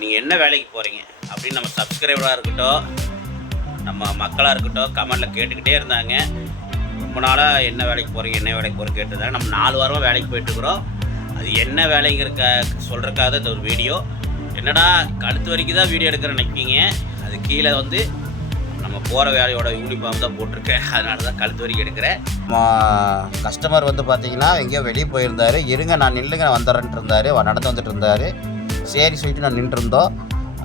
நீங்கள் என்ன வேலைக்கு போகிறீங்க அப்படின்னு நம்ம சப்ஸ்கிரைபராக இருக்கட்டும் நம்ம மக்களாக இருக்கட்டும் கமெண்டில் கேட்டுக்கிட்டே இருந்தாங்க. ரொம்ப நாளாக என்ன வேலைக்கு போகிறீங்க என்ன வேலைக்கு போகிறீங்க கேட்டுருந்தாங்க நம்ம நாலு வாரமாக வேலைக்கு போயிட்டுருக்குறோம் அது என்ன வேலைங்கிறக்க சொல்கிறக்காக இந்த ஒரு வீடியோ என்னடா கழுத்து வரைக்கும் தான் வீடியோ எடுக்கிற நினைக்கிங்க அது கீழே வந்து நம்ம போகிற வேலையோட யூனிஃபார்ம் தான் போட்டிருக்கேன். அதனால தான் கழுத்து வரைக்கும் எடுக்கிறேன். கஸ்டமர் வந்து பார்த்தீங்கன்னா எங்கேயோ வெளியே போயிருந்தார். இருங்க நான் நில்லுங்க நான் வந்துடுறேன்ட்டு இருந்தார். நடந்து வந்துட்டு இருந்தார். சரி சொல்லிட்டு நான் நின்றுருந்தோம்.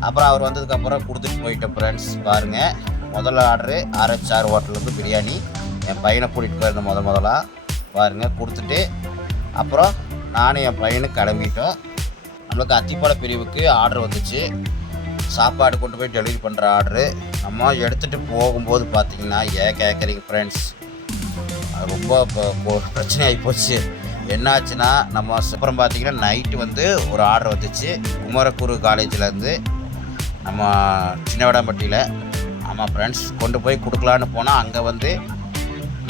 அப்புறம் அவர் வந்ததுக்கப்புறம் கொடுத்துட்டு போயிட்டேன் ஃப்ரெண்ட்ஸ் பாருங்கள் முதல்ல ஆர்டரு ஆர்ஹெச்ஆர் ஹோட்டலுக்கு பிரியாணி. என் பையனை கூட்டிகிட்டு போயிருந்தேன் முத முதலாக பாருங்கள் கொடுத்துட்டு அப்புறம் நானும் என் பையனும் கிளம்பிட்டோம். நம்மளுக்கு அத்திப்பாள பிரிவுக்கு ஆர்டர் வந்துச்சு. சாப்பாடு கொண்டு போய் டெலிவரி பண்ணுற ஆர்டரு நம்ம எடுத்துகிட்டு போகும்போது பார்த்திங்கன்னா ஏன் கேட்குறீங்க ஃப்ரெண்ட்ஸ் அது ரொம்ப இப்போ இப்போ போச்சு. என்னாச்சுன்னா நம்ம அப்புறம் பார்த்தீங்கன்னா நைட்டு வந்து ஒரு ஆர்டர் வந்துச்சு. குமரக்கூறு காலேஜ்லேருந்து நம்ம சின்னவடாம்பட்டியில் ஆமாம் ஃப்ரெண்ட்ஸ் கொண்டு போய் கொடுக்கலான்னு போனால் அங்கே வந்து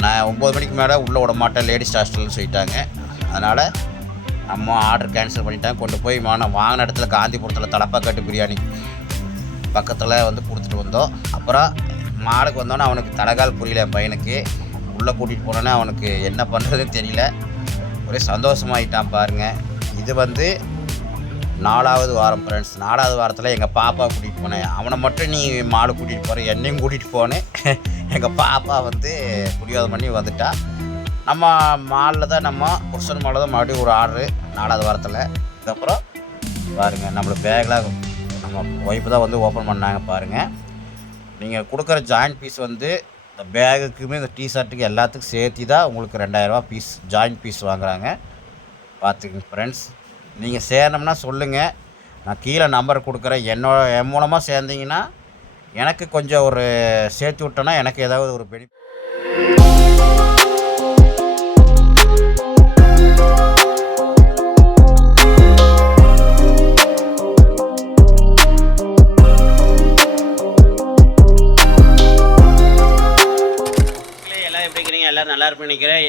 நான் ஒம்பது மணிக்கு மேலே உள்ளே விட மாட்டேன். லேடிஸ் ஹாஸ்டல்னு சொல்லிட்டாங்க. அதனால் நம்ம ஆர்டர் கேன்சல் பண்ணிட்டாங்க. கொண்டு போய் நான் வாங்கின இடத்துல காந்திபுரத்தில் தலப்பாக்கட்டு பிரியாணி பக்கத்தில் வந்து கொடுத்துட்டு வந்தோம். அப்புறம் மாலுக்கு வந்தோன்னே அவனுக்கு தலகால் புரியல என் பையனுக்கு. உள்ளே கூட்டிகிட்டு போனோன்னே அவனுக்கு என்ன பண்ணுறதுன்னு தெரியல. ஒரே சந்தோஷமாயிட்டான் பாருங்க. இது வந்து நாலாவது வாரம் ஃப்ரெண்ட்ஸ் நாலாவது வாரத்தில் எங்கள் பாப்பா கூட்டிகிட்டு போனேன். அவனை மட்டும் நீ மாலு கூட்டிகிட்டு போகிறேன் என்னையும் கூட்டிகிட்டு போனேன் எங்கள் பாப்பா வந்து குடியோதம் பண்ணி வந்துட்டா. நம்ம மாலில் தான் நம்ம புருஷன் மாலில் தான் மறுபடியும் ஒரு ஆர்டரு நாலாவது வாரத்தில். அதுக்கப்புறம் பாருங்கள் நம்மளுக்கு பேக்கில் நம்ம ஒய்ஃபு தான் வந்து ஓப்பன் பண்ணாங்க பாருங்கள் நீங்கள் கொடுக்குற ஜாயிண்ட் பீஸ் வந்து இந்த பேகுக்குமே இந்த டிஷர்ட்டுக்கு எல்லாத்துக்கும் சேர்த்து தான் உங்களுக்கு ரெண்டாயிரரூவா பீஸ் ஜாயிண்ட் பீஸ் வாங்குறாங்க. பார்த்துக்குங்க ஃப்ரெண்ட்ஸ் நீங்கள் சேரணும்னா சொல்லுங்கள் நான் கீழே நம்பர் கொடுக்குறேன். என்னோட என் மூலமாக சேர்ந்தீங்கன்னா எனக்கு கொஞ்சம் ஒரு சேர்த்து விட்டோன்னா எனக்கு ஏதாவது ஒரு பெனிஃபிட் நல்லா இருப்பேன்னு நினைக்கிறேன்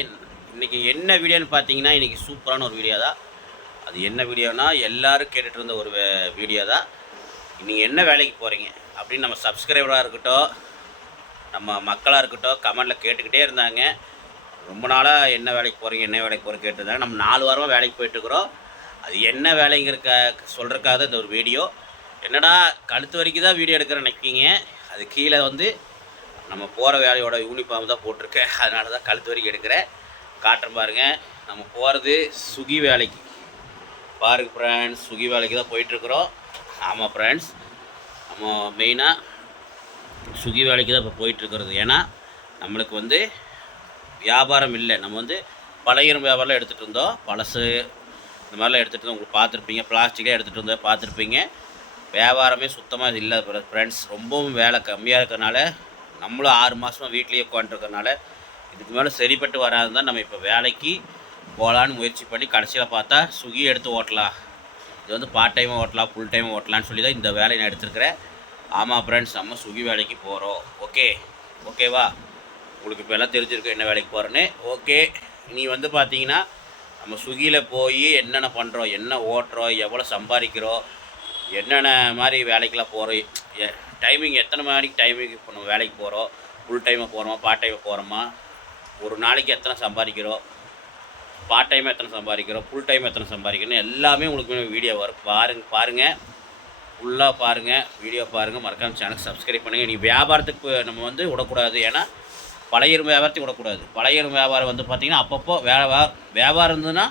இன்றைக்கி என்ன வீடியோன்னு பார்த்தீங்கன்னா இன்றைக்கி சூப்பரான ஒரு வீடியோ தான் அது என்ன வீடியோனா எல்லோரும் கேட்டுகிட்டு இருந்த ஒரு வே- வீடியோ தான் நீங்கள் என்ன வேலைக்கு போகிறீங்க அப்படின்னு நம்ம சப்ஸ்கிரைபராக இருக்கட்டும் நம்ம மக்களாக இருக்கட்டும் கமெண்டில் கேட்டுக்கிட்டே இருந்தாங்க. ரொம்ப நாளாக என்ன வேலைக்கு போகிறீங்க என்ன வேலைக்கு போகிறீங்க கேட்டிருந்தாங்க நம்ம நாலு வாரமாக வேலைக்கு போயிட்டுருக்குறோம் அது என்ன வேலைங்கிறக்க சொல்கிறக்காக இந்த ஒரு வீடியோ. என்னடா கழுத்து வரைக்கும் தான் வீடியோ எடுக்கிற நினைக்கிங்க அது கீழே வந்து நம்ம போகிற வேலையோட யூனிஃபார்ம் தான் போட்டிருக்கேன். அதனால தான் கழுத்து வரைக்கும் எடுக்கிறேன் காட்டுறேன் பாருங்க நம்ம போகிறது சுகி வேலைக்கு. பாருங்க ஃப்ரெண்ட்ஸ் சுகி வேலைக்கு தான் போயிட்டுருக்குறோம். ஆமாம் ஃப்ரெண்ட்ஸ் நம்ம மெயினாக சுகி வேலைக்கு தான் இப்போ போயிட்டுருக்கிறது. ஏன்னா நம்மளுக்கு வந்து வியாபாரம் இல்லை. நம்ம வந்து பழைய வியாபாரம்லாம் எடுத்துகிட்டு இருந்தோம் பழசு இந்த மாதிரிலாம் எடுத்துகிட்டு இருந்தோம் உங்களுக்கு பார்த்துருப்பீங்க. பிளாஸ்டிக்கே எடுத்துகிட்டு இருந்தோம் பார்த்துருப்பீங்க. வியாபாரமே சுத்தமாக இல்லை ஃப்ரெண்ட்ஸ் ரொம்பவும் வேலை கம்மியாக இருக்கிறனால நம்மளும் ஆறு மாதமாக வீட்லேயே உட்காந்துருக்கறனால இதுக்கு மேலே சரிப்பட்டு வராது தான் நம்ம இப்போ வேலைக்கு போகலான்னு முயற்சி பண்ணி கடைசியில் பார்த்தா சுகி எடுத்து ஓட்டலாம். இது வந்து பார்ட் டைமாக ஓட்டலாம் ஃபுல் டைம் ஓட்டலாம்னு சொல்லி தான் இந்த வேலையை நான் எடுத்துருக்கிறேன். ஆமாம் ஃப்ரெண்ட்ஸ் நம்ம சுகி வேலைக்கு போகிறோம் ஓகே ஓகேவா உங்களுக்கு இப்போ எல்லாம் தெரிஞ்சிருக்கும் என்ன வேலைக்கு போகிறேன்னு ஓகே நீ வந்து பார்த்தீங்கன்னா நம்ம சுகியில் போய் என்னென்ன பண்ணுறோம் என்ன ஓட்டுறோம் எவ்வளோ சம்பாதிக்கிறோம் என்னென்ன மாதிரி வேலைக்கெல்லாம் போகிறோம் டைமிங் எத்தனை மணிக்கு டைமிங் இப்போ நம்ம வேலைக்கு போகிறோம் ஃபுல் டைமாக போகிறோமா பார்ட் டைமாக போகிறோமா ஒரு நாளைக்கு எத்தனை சம்பாதிக்கிறோம்? பார்ட் டைம் எத்தனை சம்பாதிக்கிறோம்? ஃபுல் டைம் எத்தனை சம்பாதிக்கிறோம் எல்லாமே உங்களுக்கு வீடியோ வரும். பாருங்க பாருங்கள் ஃபுல்லாக பாருங்கள் வீடியோ பாருங்கள் மறக்காம சேனல் சப்ஸ்கிரைப் பண்ணுங்கள் நீ வியாபாரத்துக்கு நம்ம வந்து விடக்கூடாது. ஏன்னா பழைய வியாபாரத்தை வியாபாரத்தையும் விடக்கூடாது. பழைய வியாபாரம் வந்து பார்த்திங்கன்னா அப்பப்போ வேலை வே- வியாபாரம் இருந்ததுன்னா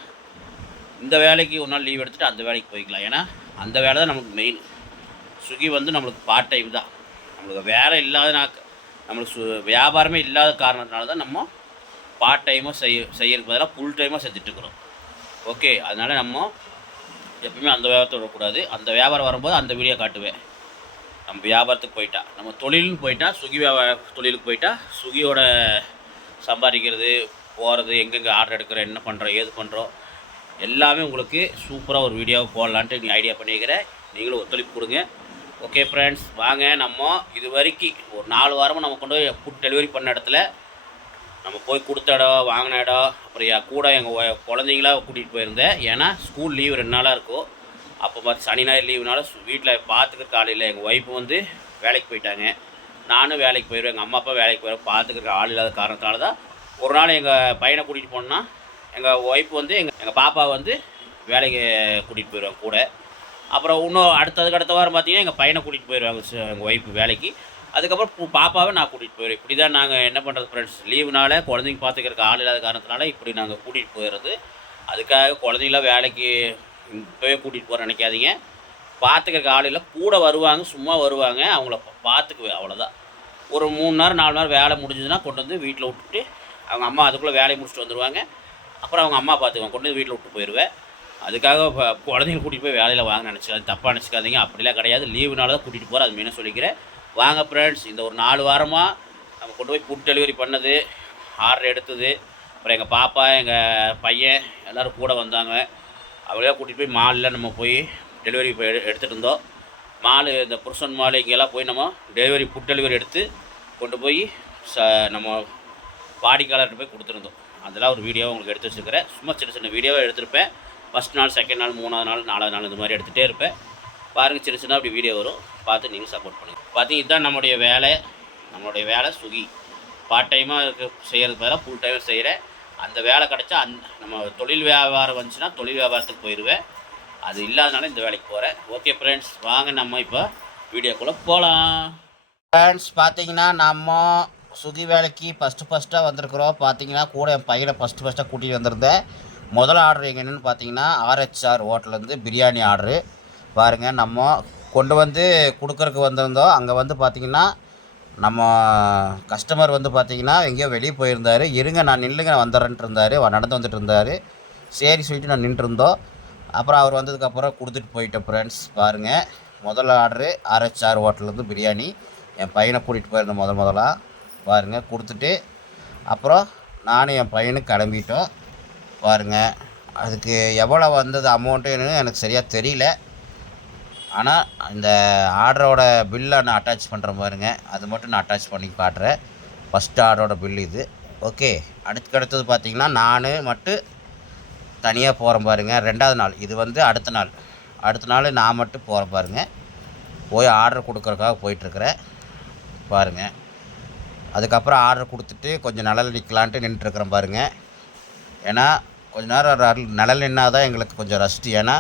இந்த வேலைக்கு ஒரு நாள் லீவ் எடுத்துகிட்டு அந்த வேலைக்கு போய்க்கலாம். ஏன்னா அந்த வேலை தான் நமக்கு மெயின் சுகி வந்து நம்மளுக்கு பார்ட் டைம் தான். நம்மளுக்கு வேலை இல்லாத நம்மளுக்கு சு வியாபாரமே இல்லாத காரணத்தினால தான் நம்ம பார்ட் டைமாக செய்ய செய்யறதுக்கு பதிலாக ஃபுல் டைமாக செஞ்சுட்ருக்குறோம் ஓகே அதனால் நம்ம எப்பவுமே அந்த வியாபாரத்தை விடக்கூடாது. அந்த வியாபாரம் வரும்போது அந்த வீடியோ காட்டுவேன். நம்ம வியாபாரத்துக்கு போயிட்டா நம்ம தொழில்னு போயிட்டா சுகி வியாபார தொழிலுக்கு போயிட்டா சுகியோட சம்பாதிக்கிறது போகிறது எங்கெங்கே ஆர்டர் எடுக்கிறோம் என்ன பண்ணுறோம் ஏது பண்ணுறோம் எல்லாமே உங்களுக்கு சூப்பராக ஒரு வீடியோவை போடலான்ட்டு நீ ஐடியா பண்ணிக்கிறேன். நீங்களும் ஒத்துழைப்பு கொடுங்க. ஓகே ஃப்ரெண்ட்ஸ் வாங்க நம்ம இது வரைக்கும் ஒரு நாலு வாரமாக நம்ம கொண்டு போய் ஃபுட் டெலிவரி பண்ண இடத்துல நம்ம போய் கொடுத்த இடம் வாங்கின இடம் அப்புறம் என் கூட எங்கள் குழந்தைங்களா கூட்டிகிட்டு போயிருந்தேன். ஏன்னா ஸ்கூல் லீவ் ரெண்டு நாளாக இருக்கும் அப்போ பார்த்து சனி ஞாயிறு லீவுனால வீட்டில் பார்த்துக்கிற காலையில் எங்கள் ஒய்ஃபு வந்து வேலைக்கு போயிட்டாங்க. நானும் வேலைக்கு போயிடுவேன் எங்கள் அம்மா அப்பா வேலைக்கு போயிடுவேன் பார்த்துக்கிற ஆள் இல்லாத காரணத்தினால தான் ஒரு நாள் எங்கள் பையனை கூட்டிகிட்டு போனோன்னா எங்கள் ஒய்ஃப் வந்து எங்கள் எங்கள் பாப்பா வந்து வேலைக்கு கூட்டிகிட்டு போயிடுவாங்க கூட. அப்புறம் இன்னும் அடுத்ததுக்கு அடுத்த வாரம் பார்த்தீங்கன்னா எங்கள் பையனை கூட்டிகிட்டு போயிடுவாங்க எங்கள் ஒய்ஃப் வேலைக்கு. அதுக்கப்புறம் பாப்பாவை நான் கூட்டிகிட்டு போயிடுவேன். இப்படி தான் நாங்கள் என்ன பண்ணுறது ஃப்ரெண்ட்ஸ் லீவுனால குழந்தைங்க பார்த்துக்கிறக்கு ஆள் இல்லாத காரணத்தினால இப்படி நாங்கள் கூட்டிகிட்டு போயிடுறது. அதுக்காக குழந்தைங்களாம் வேலைக்கு இப்போவே கூட்டிகிட்டு போகிற நினைக்காதீங்க. பார்த்துக்கிறக்கு ஆள் இல்லை. கூட வருவாங்க சும்மா வருவாங்க. அவங்கள பார்த்துக்குவேன் அவ்வளோதான் ஒரு மூணு நேரம் நாலு நேரம் வேலை முடிஞ்சதுன்னா கொண்டு வந்து வீட்டில் விட்டுட்டு அவங்க அம்மா அதுக்குள்ளே வேலையை முடிச்சுட்டு வந்துடுவாங்க. அப்புறம் அவங்க அம்மா பார்த்துக்குவாங்க. கொண்டு வந்து வீட்டில் விட்டு போயிடுவேன். அதுக்காக குழந்தைங்க கூட்டிகிட்டு போய் வேலையில் வாங்க நினச்சிக்காது தப்பாக நினச்சிக்காதீங்க. அப்படிலாம் கிடையாது. லீவுனால தான் கூட்டிகிட்டு போகிறேன் அது மெயினாக சொல்லிக்கிறேன். வாங்க ஃப்ரெண்ட்ஸ் இந்த ஒரு நாலு வாரமாக நம்ம கொண்டு போய் ஃபுட் டெலிவரி பண்ணது ஆர்டர் எடுத்தது. அப்புறம் எங்கள் பாப்பா எங்கள் பையன் எல்லோரும் கூட வந்தாங்க. அவங்களாம் கூட்டிகிட்டு போய் மாலில் நம்ம போய் டெலிவரி போய் எடுத்துகிட்டு இருந்தோம் மாலு இந்த புருஷன் மாலு இங்கெல்லாம் போய் நம்ம டெலிவரி ஃபுட் டெலிவரி எடுத்து கொண்டு போய் ச நம்ம வாடிக்கையாளர்கிட்ட போய் கொடுத்துருந்தோம் அதெல்லாம் ஒரு வீடியோ உங்களுக்கு எடுத்து வச்சுருக்கிறேன். சும்மா சின்ன சின்ன வீடியோவை எடுத்திருப்பேன். ஃபஸ்ட் நாள் செகண்ட் நாள் மூணாவது நாள் நாலாவது நாள் இந்த மாதிரி எடுத்துகிட்டே இருப்பேன். பாருங்கள் சின்ன சின்ன அப்படி வீடியோ வரும். பார்த்து நீங்கள் சப்போர்ட் பண்ணுங்கள் பார்த்தீங்க இதுதான் நம்மளுடைய வேலை. நம்மளுடைய வேலை சுகி. பார்ட் டைமாக இருக்க செய்கிறது பதிலாக ஃபுல் டைம் செய்கிறேன் அந்த வேலை கிடச்சா அந் நம்ம தொழில் வியாபாரம் வந்துச்சுன்னா தொழில் வியாபாரத்துக்கு போயிடுவேன் அது இல்லாதனால இந்த வேலைக்கு போகிறேன் ஓகே ஃப்ரெண்ட்ஸ் வாங்க நம்ம இப்போ வீடியோக்குள்ளே போகலாம் ஃப்ரெண்ட்ஸ் பார்த்தீங்கன்னா நம்ம சுகி வேலைக்கு ஃபஸ்ட்டு ஃபஸ்ட்டாக வந்திருக்கிறோம். பார்த்தீங்கன்னா கூட என் பையனை ஃபஸ்ட்டு ஃபஸ்ட்டாக கூட்டிகிட்டு வந்திருந்தேன். முதல் ஆர்டர் எங்கே என்னன்னு பார்த்தீங்கன்னா ஆர்ஹெச்ஆர் ஹோட்டல்லேருந்து பிரியாணி ஆர்டரு. பாருங்கள் நம்ம கொண்டு வந்து கொடுக்குறக்கு வந்திருந்தோம். அங்கே வந்து பார்த்தீங்கன்னா நம்ம கஸ்டமர் வந்து பார்த்தீங்கன்னா எங்கேயோ வெளியே போயிருந்தார். இருங்க நான் நில்லுங்க நான் வந்துடுறேன்ட்டு இருந்தார். நடந்து வந்துட்டு இருந்தார். சரி சொல்லிட்டு நான் நின்றுருந்தோம் அப்புறம் அவர் வந்ததுக்கப்புறம் கொடுத்துட்டு போயிட்டேன் ஃப்ரெண்ட்ஸ் பாருங்கள் முதல் ஆர்டரு ஆர்ஹெச்ஆர் ஹோட்டல்லேருந்து பிரியாணி. என் பையனை கூட்டிகிட்டு போயிருந்தேன் முதல் முதலாக பாருங்கள் கொடுத்துட்டு. அப்புறம் நானும் என் பையனும் கிளம்பிட்டோம். பாருங்கள் அதுக்கு எவ்வளோ வந்தது அமௌண்ட்டுன்னு எனக்கு சரியாக தெரியல. ஆனால் இந்த ஆர்டரோட பில்லை நான் அட்டாச் பண்ணுறேன் பாருங்க. அது மட்டும் நான் அட்டாச் பண்ணி காட்டுறேன். ஃபஸ்ட் ஆர்டரோட பில் இது. ஓகே அடுத்து அடுத்தது பார்த்தீங்கன்னா நான் மட்டும் தனியாக போகிறேன் பாருங்கள் ரெண்டாவது நாள். இது வந்து அடுத்த நாள். அடுத்த நாள் நான் மட்டும் போகிறேன் பாருங்கள் போய் ஆர்டர் கொடுக்குறக்காக போயிட்டுருக்குறேன். பாருங்கள் அதுக்கப்புறம் ஆர்டர் கொடுத்துட்டு கொஞ்சம் நிழல் நிற்கலான்ட்டு நின்றுட்டுருக்குறேன் பாருங்கள் ஏன்னா கொஞ்ச நேரம் ர- நிழல் நின்னா தான் எங்களுக்கு கொஞ்சம் ரெஸ்ட் ஏன்னா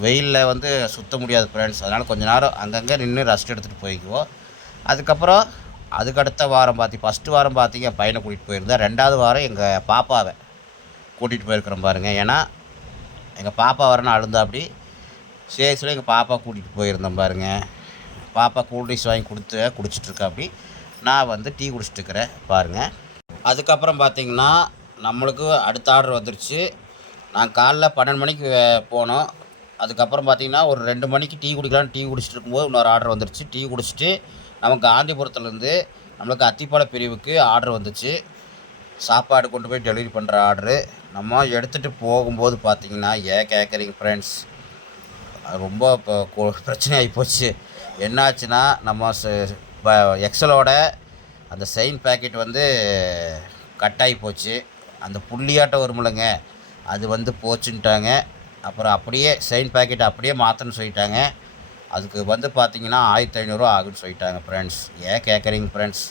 வெயிலில் வந்து சுத்த முடியாது ஃப்ரெண்ட்ஸ் அதனால் கொஞ்ச நேரம் அங்கங்கே நின்று ரெஸ்ட் எடுத்துகிட்டு போய்க்குவோம் அதுக்கப்புறம் அதுக்கு அடுத்த வாரம் பார்த்தி ஃபஸ்ட்டு வாரம் பார்த்தீங்க என் பையனை கூட்டிகிட்டு போயிருந்தேன். ரெண்டாவது வாரம் எங்கள் பாப்பாவை கூட்டிகிட்டு போயிருக்கிறேன் பாருங்கள் ஏன்னா எங்கள் பாப்பா வரணும் அழுந்தா அப்படி சரி சொல்லி எங்கள் பாப்பா கூட்டிகிட்டு போயிருந்தேன் பாருங்கள் பாப்பா கூல் ட்ரிங்க்ஸ் வாங்கி கொடுத்து குடிச்சிட்ருக்கா அப்படி நான் வந்து டீ குடிச்சிட்டு இருக்கிறேன் பாருங்கள் அதுக்கப்புறம் பார்த்தீங்கன்னா நம்மளுக்கு அடுத்த ஆர்டர் வந்துருச்சு. நான் காலைல பன்னெண்டு மணிக்கு போனோம். அதுக்கப்புறம் பார்த்தீங்கன்னா ஒரு ரெண்டு மணிக்கு டீ குடிக்கலாம்னு டீ குடிச்சிட்டு இருக்கும்போது இன்னொரு ஆர்டர் வந்துருச்சு. டீ குடிச்சிட்டு நம்ம காந்திபுரத்துலேருந்து நம்மளுக்கு அத்திப்பாலை பிரிவுக்கு ஆர்டர் வந்துச்சு. சாப்பாடு கொண்டு போய் டெலிவரி பண்ணுற ஆர்டரு. நம்ம எடுத்துகிட்டு போகும்போது பார்த்தீங்கன்னா ஏன் கேட்குறீங்க ஃப்ரெண்ட்ஸ் அது ரொம்ப இப்போ கொ- பிரச்சனையாகி போச்சு. என்னாச்சுன்னா நம்ம ச- ப- எக்ஸலோட அந்த செயின் பேக்கெட் வந்து கட் ஆகி போச்சு. அந்த புள்ளியாட்டம் வருமில்லைங்க அது வந்து போச்சுன்ட்டாங்க. அப்புறம் அப்படியே செயின் பேக்கெட் அப்படியே மாற்றணும்னு சொல்லிட்டாங்க. அதுக்கு வந்து பார்த்தீங்கன்னா ஆயிரத்தி ஐநூறுரூவா ஆகுன்னு சொல்லிட்டாங்க ஃப்ரெண்ட்ஸ் ஏன் கேட்குறீங்க ஃப்ரெண்ட்ஸ்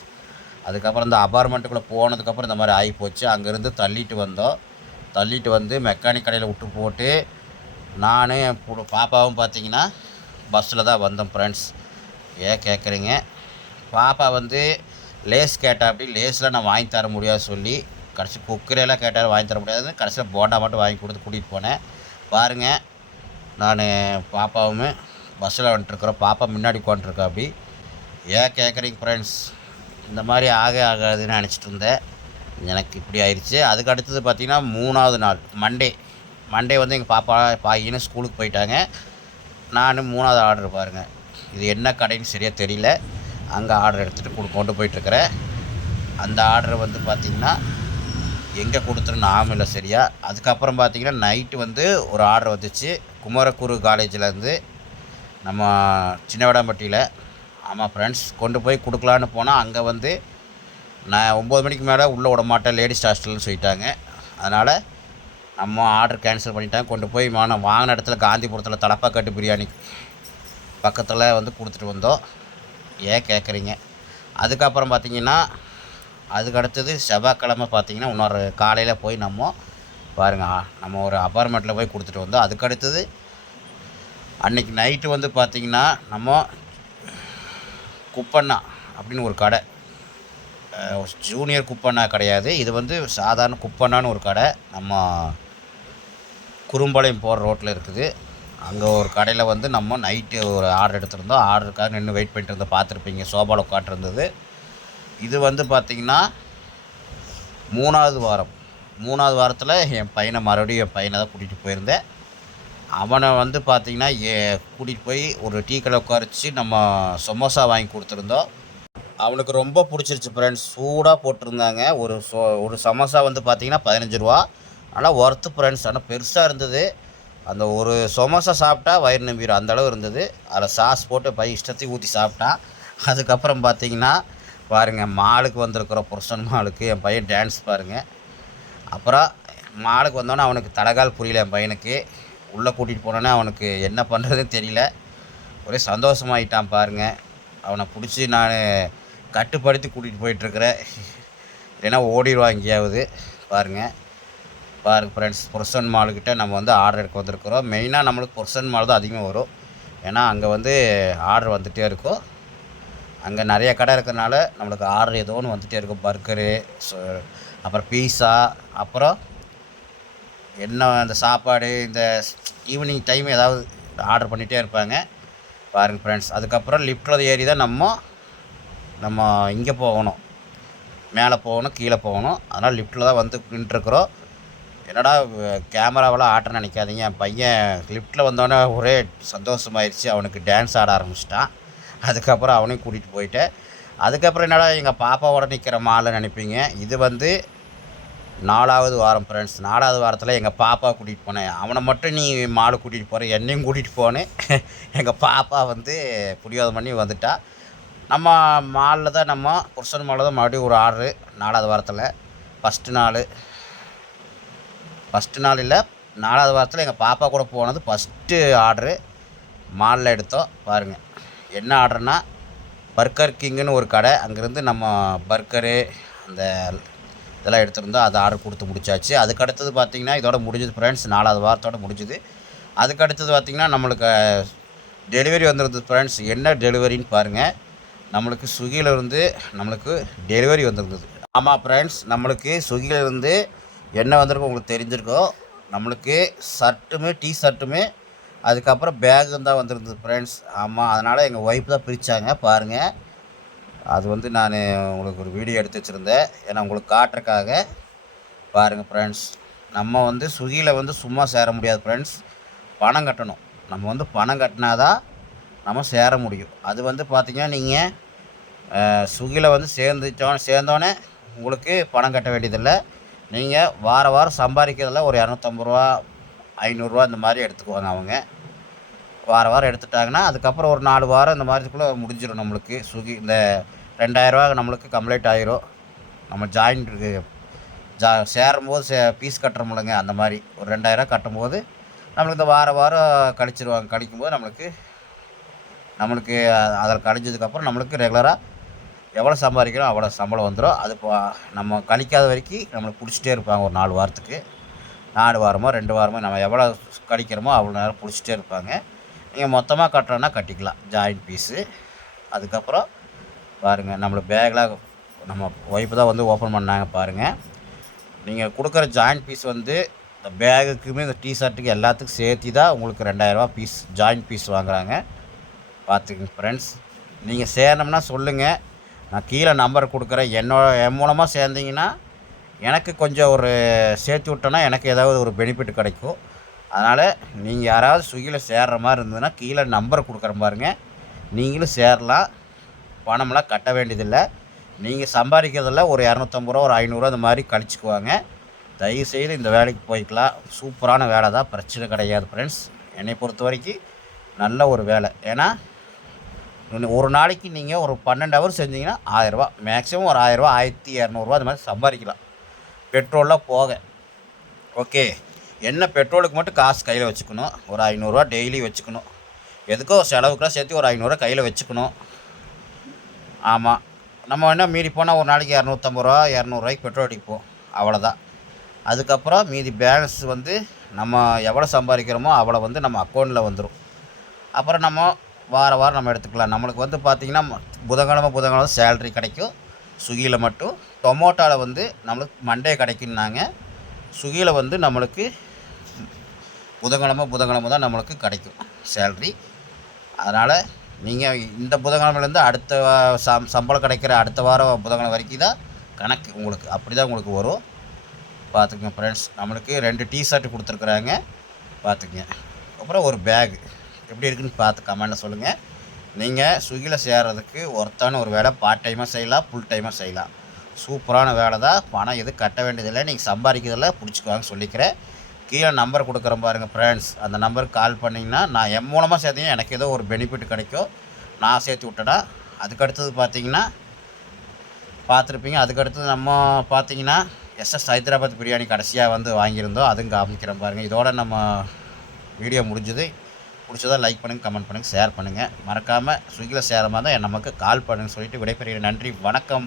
அதுக்கப்புறம் இந்த அபார்ட்மெண்ட்டுக்குள்ளே போனதுக்கப்புறம் இந்த மாதிரி ஆகி போச்சு அங்கேருந்து தள்ளிட்டு வந்தோம். தள்ளிட்டு வந்து மெக்கானிக் கடையில் விட்டு போட்டு நான் என் பொ- பாப்பாவும் பார்த்தீங்கன்னா பஸ்ஸில் தான் வந்தோம் ஃப்ரெண்ட்ஸ் ஏன் கேட்குறீங்க பாப்பா வந்து லேஸ் கேட்டால் அப்படி லேஸில் நான் வாங்கி தர முடியாது சொல்லி கடைசி குக்கரையெல்லாம் கேட்டாலும் வாங்கி தர முடியாது. கடைசியில் போண்டா மட்டும் வாங்கி கொடுத்து கூட்டிகிட்டு போனேன். பாருங்கள் நான் பாப்பாவும் பஸ்ஸில் வந்துட்டுருக்குறோம். பாப்பா முன்னாடி உட்காந்துருக்கா அப்படி. ஏன் கேட்குறீங்க ஃப்ரெண்ட்ஸ் இந்த மாதிரி ஆக ஆகாதுன்னு நினச்சிட்டு இருந்தேன். எனக்கு இப்படி ஆயிடுச்சு அதுக்கு அடுத்தது பார்த்திங்கன்னா மூணாவது நாள் மண்டே மண்டே வந்து எங்கள் பாப்பா பாயின்னு ஸ்கூலுக்கு போயிட்டாங்க. நான் மூணாவது ஆர்டர் பாருங்கள் இது என்ன கடைன்னு சரியாக தெரியல. அங்கே ஆர்டர் எடுத்துகிட்டு கொண்டு கொண்டு போயிட்டுருக்கிறேன் அந்த ஆர்டர் வந்து பார்த்திங்கன்னா எங்கே கொடுத்துருன்னு ஆம் இல்லை சரியா? அதுக்கப்புறம் பார்த்திங்கன்னா நைட்டு வந்து ஒரு ஆர்டர் வந்துச்சு. குமரக்குரு காலேஜிலேருந்து நம்ம சின்னவடாம்பட்டியில். ஆமாம் ஃப்ரெண்ட்ஸ் கொண்டு போய் கொடுக்கலான்னு போனால் அங்கே வந்து நான் ஒம்பது மணிக்கு மேலே உள்ளே விட மாட்டேன் லேடிஸ் ஹாஸ்டல்னு சொல்லிட்டாங்க. அதனால் நம்ம ஆர்டர் கேன்சல் பண்ணிட்டாங்க கொண்டு போய் மான வாங்கின இடத்துல காந்திபுரத்தில் தலப்பாக்கட்டு பிரியாணி பக்கத்தில் வந்து கொடுத்துட்டு வந்தோம். ஏன் கேட்குறீங்க அதுக்கப்புறம் பார்த்தீங்கன்னா அதுக்கு அடுத்தது செவ்வாய்க்கிழமை பார்த்திங்கன்னா இன்னொரு காலையில் போய் நம்ம பாருங்க நம்ம ஒரு அப்பார்ட்மெண்ட்டில் போய் கொடுத்துட்டு வந்தோம். அதுக்கு அடுத்தது அன்னைக்கு நைட்டு வந்து பார்த்திங்கன்னா நம்ம குப்பண்ணா அப்படின்னு ஒரு கடை. ஜூனியர் குப்பண்ணா கிடையாது. இது வந்து சாதாரண குப்பண்ணான்னு ஒரு கடை. நம்ம குறும்பாளையம் போகிற ரோட்டில் இருக்குது. அங்கே ஒரு கடையில் வந்து நம்ம நைட்டு ஒரு ஆர்டர் எடுத்திருந்தோம். ஆர்டருக்காக நின்று வெயிட் பண்ணிட்டு இருந்தோம் பார்த்துருப்பீங்க. சோபாவில் உட்காந்துருந்தது இது வந்து பார்த்திங்கன்னா மூணாவது வாரம். மூணாவது வாரத்தில் என் பையனை மறுபடியும் என் பையனை தான் கூட்டிகிட்டு போயிருந்தேன். அவனை வந்து பார்த்திங்கன்னா ஏ கூட்டிகிட்டு போய் ஒரு டீ கடை உட்காரிச்சு நம்ம சமோசா வாங்கி கொடுத்துருந்தோம். அவனுக்கு ரொம்ப பிடிச்சிருச்சு ஃப்ரெண்ட்ஸ் சூடாக போட்டிருந்தாங்க. ஒரு சோ ஒரு சமோசா வந்து பார்த்திங்கன்னா பதினஞ்சு ரூபா. ஆனால் ஒர்த்து ஃப்ரெண்ட்ஸ் ஆனால் பெருசாக இருந்தது. அந்த ஒரு சமோசா சாப்பிட்டா வயிறு நம்பிடும் அந்த அளவு இருந்தது. அதில் சாஸ் போட்டு பை இஷ்டத்தையும் ஊற்றி சாப்பிட்டான். அதுக்கப்புறம் பார்த்தீங்கன்னா பாருங்கள் மாலுக்கு வந்திருக்கிற புருஷன் மாலுக்கு என் பையன் டான்ஸ் பாருங்கள் அப்புறம் மாலுக்கு வந்தோன்னே அவனுக்கு தலகால் புரியல என் பையனுக்கு. உள்ளே கூட்டிகிட்டு போனோன்னே அவனுக்கு என்ன பண்ணுறதுன்னு தெரியல. ஒரே சந்தோஷமாயிட்டான் பாருங்கள் அவனை பிடிச்சி நான் கட்டுப்படுத்தி கூட்டிகிட்டு போயிட்டுருக்கிறேன். இல்லைன்னா ஓடிடுவான் எங்கேயாவது. பாருங்கள் பாருங்க ஃப்ரெண்ட்ஸ் புருஷன் மாலுக்கிட்ட நம்ம வந்து ஆர்டர் எடுக்க வந்திருக்கிறோம். மெயினாக நம்மளுக்கு புருஷன் மால் தான் அதிகமாக வரும். ஏன்னா அங்கே வந்து ஆர்டர் வந்துகிட்டே இருக்கும். அங்கே நிறைய கடை இருக்கிறனால நம்மளுக்கு ஆர்டர் ஏதோ ஒன்று வந்துகிட்டே இருக்கும். பர்கரு அப்புறம் பீஸா அப்புறம் என்ன இந்த சாப்பாடு இந்த ஈவினிங் டைம் ஏதாவது ஆர்டர் பண்ணிகிட்டே இருப்பாங்க. பாருங்கள் ஃப்ரெண்ட்ஸ் அதுக்கப்புறம் லிஃப்ட்டில் ஏறி தான் நம்ம நம்ம இங்கே போகணும். மேலே போகணும் கீழே போகணும். அதனால் லிஃப்ட்டில் தான் வந்து நின்றுருக்குறோம். என்னடா கேமராவெல்லாம் ஆட்ட நினைக்காதீங்க. என் பையன் லிஃப்ட்டில் வந்தோடனே ஒரே சந்தோஷமாயிருச்சு. அவனுக்கு டான்ஸ் ஆட ஆரம்பிச்சிட்டான். அதுக்கப்புறம் அவனையும் கூட்டிகிட்டு போயிட்டேன் அதுக்கப்புறம் என்னடா எங்கள் பாப்பாவோட நிற்கிற மாலை நினைப்பீங்க? இது வந்து நாலாவது வாரம் ஃப்ரெண்ட்ஸ் நாலாவது வாரத்தில் எங்கள் பாப்பா கூட்டிகிட்டு போனேன். அவனை மட்டும் நீ மாலை கூட்டிகிட்டு போகிற என்னையும் கூட்டிகிட்டு போனேன் எங்கள் பாப்பா வந்து புரியாதம் பண்ணி வந்துட்டா. நம்ம மாலில் தான் நம்ம புருஷன் மாலில் தான் மறுபடியும் ஒரு ஆர்டரு நாலாவது வாரத்தில். ஃபஸ்ட்டு நாள். ஃபஸ்ட்டு நாள் இல்லை நாலாவது வாரத்தில் எங்கள் பாப்பா கூட போனது ஃபஸ்ட்டு ஆர்டரு மாலில் எடுத்தோம். பாருங்கள் என்ன ஆர்டர்னா பர்கர் கிங்குன்னு ஒரு கடை. அங்கேருந்து நம்ம பர்கரு அந்த இதெல்லாம் எடுத்துருந்தோம். அதை ஆர்டர் கொடுத்து முடிச்சாச்சு. அதுக்கு அடுத்தது பார்த்திங்கன்னா இதோட முடிஞ்சது ஃப்ரெண்ட்ஸ் நாலாவது வாரத்தோட முடிஞ்சுது. அதுக்கு அடுத்தது பார்த்திங்கன்னா நம்மளுக்கு டெலிவரி வந்துருந்தது ஃப்ரெண்ட்ஸ் என்ன டெலிவரின்னு பாருங்கள் நம்மளுக்கு ஸ்விக்கியிலேருந்து நம்மளுக்கு டெலிவரி வந்திருந்தது. ஆமாம் ஃப்ரெண்ட்ஸ் நம்மளுக்கு ஸ்விக்கியிலேருந்து என்ன வந்திருக்கோ உங்களுக்கு தெரிஞ்சிருக்கோ. நம்மளுக்கு ஷர்ட்டுமே டி ஷர்ட்டுமே அதுக்கப்புறம் பேகும் தான் வந்திருந்தது ஃப்ரெண்ட்ஸ் ஆமாம் அதனால் எங்கள் ஒய்ஃப் தான் பிரித்தாங்க பாருங்கள் அது வந்து நான் உங்களுக்கு ஒரு வீடியோ எடுத்து வச்சுருந்தேன். ஏன்னா உங்களுக்கு காட்டுறக்காக பாருங்கள் ஃப்ரெண்ட்ஸ் நம்ம வந்து ஸ்விக்கியில் வந்து சும்மா சேர முடியாது ஃப்ரெண்ட்ஸ் பணம் கட்டணும். நம்ம வந்து பணம் கட்டினா தான் நம்ம சேர முடியும். அது வந்து பார்த்திங்கன்னா நீங்கள் ஸ்விக்கியில் வந்து சேர்ந்துட்டோம் சேர்ந்தோன்னே உங்களுக்கு பணம் கட்ட வேண்டியதில்லை. நீங்கள் வார வாரம் சம்பாதிக்கிறதுல ஒரு இரநூத்தம்பது ரூபா ஐநூறுரூவா இந்த மாதிரி எடுத்துக்குவாங்க அவங்க. வார வாரம் எடுத்துட்டாங்கன்னா அதுக்கப்புறம் ஒரு நாலு வாரம் இந்த மாதிரிக்குள்ளே முடிஞ்சிடும் நம்மளுக்கு. சுகி இந்த ரெண்டாயிரரூவா நம்மளுக்கு கம்ப்ளீட் ஆயிரும். நம்ம ஜாயின் இருக்குது ஜா சேரும்போது சே ஃபீஸ் கட்டுறோம்லங்க அந்த மாதிரி. ஒரு ரெண்டாயிரரூவா கட்டும்போது நம்மளுக்கு இந்த வார வாரம் கழிச்சிருவாங்க. கழிக்கும்போது நம்மளுக்கு நம்மளுக்கு அதில் கழிஞ்சதுக்கப்புறம் நம்மளுக்கு ரெகுலராக எவ்வளோ சம்பாதிக்கிறோம் அவ்வளோ சம்பளம் வந்துடும் அது நம்ம கழிக்காத வரைக்கும் நம்மளுக்கு பிடிச்சிட்டே இருப்பாங்க ஒரு நாலு வாரத்துக்கு. நாலு வாரமோ ரெண்டு வாரமோ நம்ம எவ்வளோ கடிக்கிறோமோ அவ்வளோ நேரம் பிடிச்சிட்டே இருப்பாங்க. நீங்கள் மொத்தமாக கட்டுறோன்னா கட்டிக்கலாம் ஜாயிண்ட் ஃபீஸு அதுக்கப்புறம் பாருங்கள் நம்மளுக்கு பேக்கில் நம்ம ஒய்ஃபு தான் வந்து ஓப்பன் பண்ணாங்க பாருங்கள் நீங்கள் கொடுக்குற ஜாயிண்ட் ஃபீஸ் வந்து இந்த பேகுக்குமே இந்த டிஷர்ட்டுக்கு எல்லாத்துக்கும் சேர்த்து தான் உங்களுக்கு ரெண்டாயிரரூவா பீஸ் ஜாயிண்ட் ஃபீஸ் வாங்குகிறாங்க பார்த்துக்குங்க ஃப்ரெண்ட்ஸ் நீங்கள் சேரணும்னா சொல்லுங்கள் நான் கீழே நம்பர் கொடுக்குறேன். என்னோட என் மூலமாக சேர்ந்தீங்கன்னா எனக்கு கொஞ்சம் ஒரு சேர்த்து விட்டோன்னா எனக்கு ஏதாவது ஒரு பெனிஃபிட் கிடைக்கும். அதனால் நீங்கள் யாராவது ஸ்விக்கியில் சேர்ற மாதிரி இருந்ததுன்னா கீழே நம்பர் கொடுக்குற பாருங்க. நீங்களும் சேரலாம். பணமெல்லாம் கட்ட வேண்டியதில்லை. நீங்கள் சம்பாதிக்கிறதில்ல ஒரு இரநூத்தம்பது ரூபா ஒரு ஐநூறுரூவா இந்த மாதிரி கழிச்சுக்குவாங்க. தயவுசெய்து இந்த வேலைக்கு போய்க்கலாம். சூப்பரான வேலை தான். பிரச்சனை கிடையாது ஃப்ரெண்ட்ஸ் என்னை பொறுத்த வரைக்கும் நல்ல ஒரு வேலை. ஏன்னா ஒரு நாளைக்கு நீங்கள் ஒரு பன்னெண்டு ஹவர் செஞ்சீங்கன்னா ஆயிரரூபா மேக்ஸிமம் ஒரு ஆயிரரூபா ஆயிரத்தி இரநூறுவா அது மாதிரி சம்பாதிக்கலாம். பெட்ரோலாக போக. ஓகே. என்ன பெட்ரோலுக்கு மட்டும் காசு கையில் வச்சுக்கணும். ஒரு ஐநூறுரூவா டெய்லி வச்சுக்கணும். எதுக்கோ செலவுக்கெல்லாம் சேர்த்து ஒரு ஐநூறுரூவா கையில் வச்சுக்கணும். ஆமாம் நம்ம என்ன மீறி போனால் ஒரு நாளைக்கு இரநூத்தம்பது ரூபா இரநூறுவாய்க்கு பெட்ரோல் அடிப்போம். அவ்வளோதான் அதுக்கப்புறம் மீதி பேலன்ஸ் வந்து நம்ம எவ்வளோ சம்பாதிக்கிறோமோ அவ்வளோ வந்து நம்ம அக்கௌண்ட்டில் வந்துடும் அப்புறம் நம்ம வார வாரம் நம்ம எடுத்துக்கலாம். நம்மளுக்கு வந்து பார்த்திங்கன்னா புதன்கிழமை புதன்கிழமை சேலரி கிடைக்கும். ஸ்விக்கியில் மட்டும். டொமோட்டோவில் வந்து நம்மளுக்கு மண்டே கிடைக்குன்னாங்க ஸ்விக்கியில் வந்து நம்மளுக்கு புதன்கிழமை புதன்கிழமை தான் நம்மளுக்கு கிடைக்கும் சேல்ரி அதனால் நீங்கள் இந்த புதன்கிழமைலேருந்து அடுத்த சம் சம்பளம் கிடைக்கிற அடுத்த வாரம் புதன்கிழமை வரைக்கும் தான் கணக்கு உங்களுக்கு. அப்படி தான் உங்களுக்கு வரும். பார்த்துக்குங்க ஃப்ரெண்ட்ஸ் நம்மளுக்கு ரெண்டு டிஷர்ட் கொடுத்துருக்குறாங்க. பார்த்துக்குங்க. அப்புறம் ஒரு பேக் எப்படி இருக்குன்னு பார்த்து கமெண்டில் சொல்லுங்கள் நீங்கள் ஸ்விக்கியில் சேர்கிறதுக்கு ஒருத்தான ஒரு வேலை பார்ட் டைமாக செய்யலாம் ஃபுல் டைமாக செய்யலாம். சூப்பரான வேலை தான் பணம் எதுவும் கட்ட வேண்டியதில்லை. நீங்கள் சம்பாதிக்கிறதில்ல பிடிச்சிக்குவாங்க சொல்லிக்கிறேன். கீழே நம்பர் கொடுக்குறேன் பாருங்கள் ஃப்ரெண்ட்ஸ் அந்த நம்பருக்கு கால் பண்ணிங்கன்னா நான் என் மூலமாக சேர்த்தீங்க எனக்கு ஏதோ ஒரு பெனிஃபிட் கிடைக்கும். நான் சேர்த்து விட்டேன்னா அதுக்கடுத்தது பார்த்தீங்கன்னா பார்த்துருப்பீங்க. அதுக்கடுத்தது நம்ம பார்த்தீங்கன்னா எஸ்எஸ் ஹைதராபாத் பிரியாணி கடைசியாக வந்து வாங்கியிருந்தோம். அதுவும் காமிக்கிறேன் பாருங்கள் இதோட நம்ம வீடியோ முடிஞ்சது. பிடிச்சதா லைக் பண்ணுங்கள் கமெண்ட் பண்ணுங்கள் ஷேர் பண்ணுங்கள் மறக்காமல் ஸ்விக்கியில் சேர மாதிரி தான் நமக்கு கால் பண்ணுங்கள் சொல்லிட்டு விடைபெறுகிறேன். நன்றி வணக்கம்.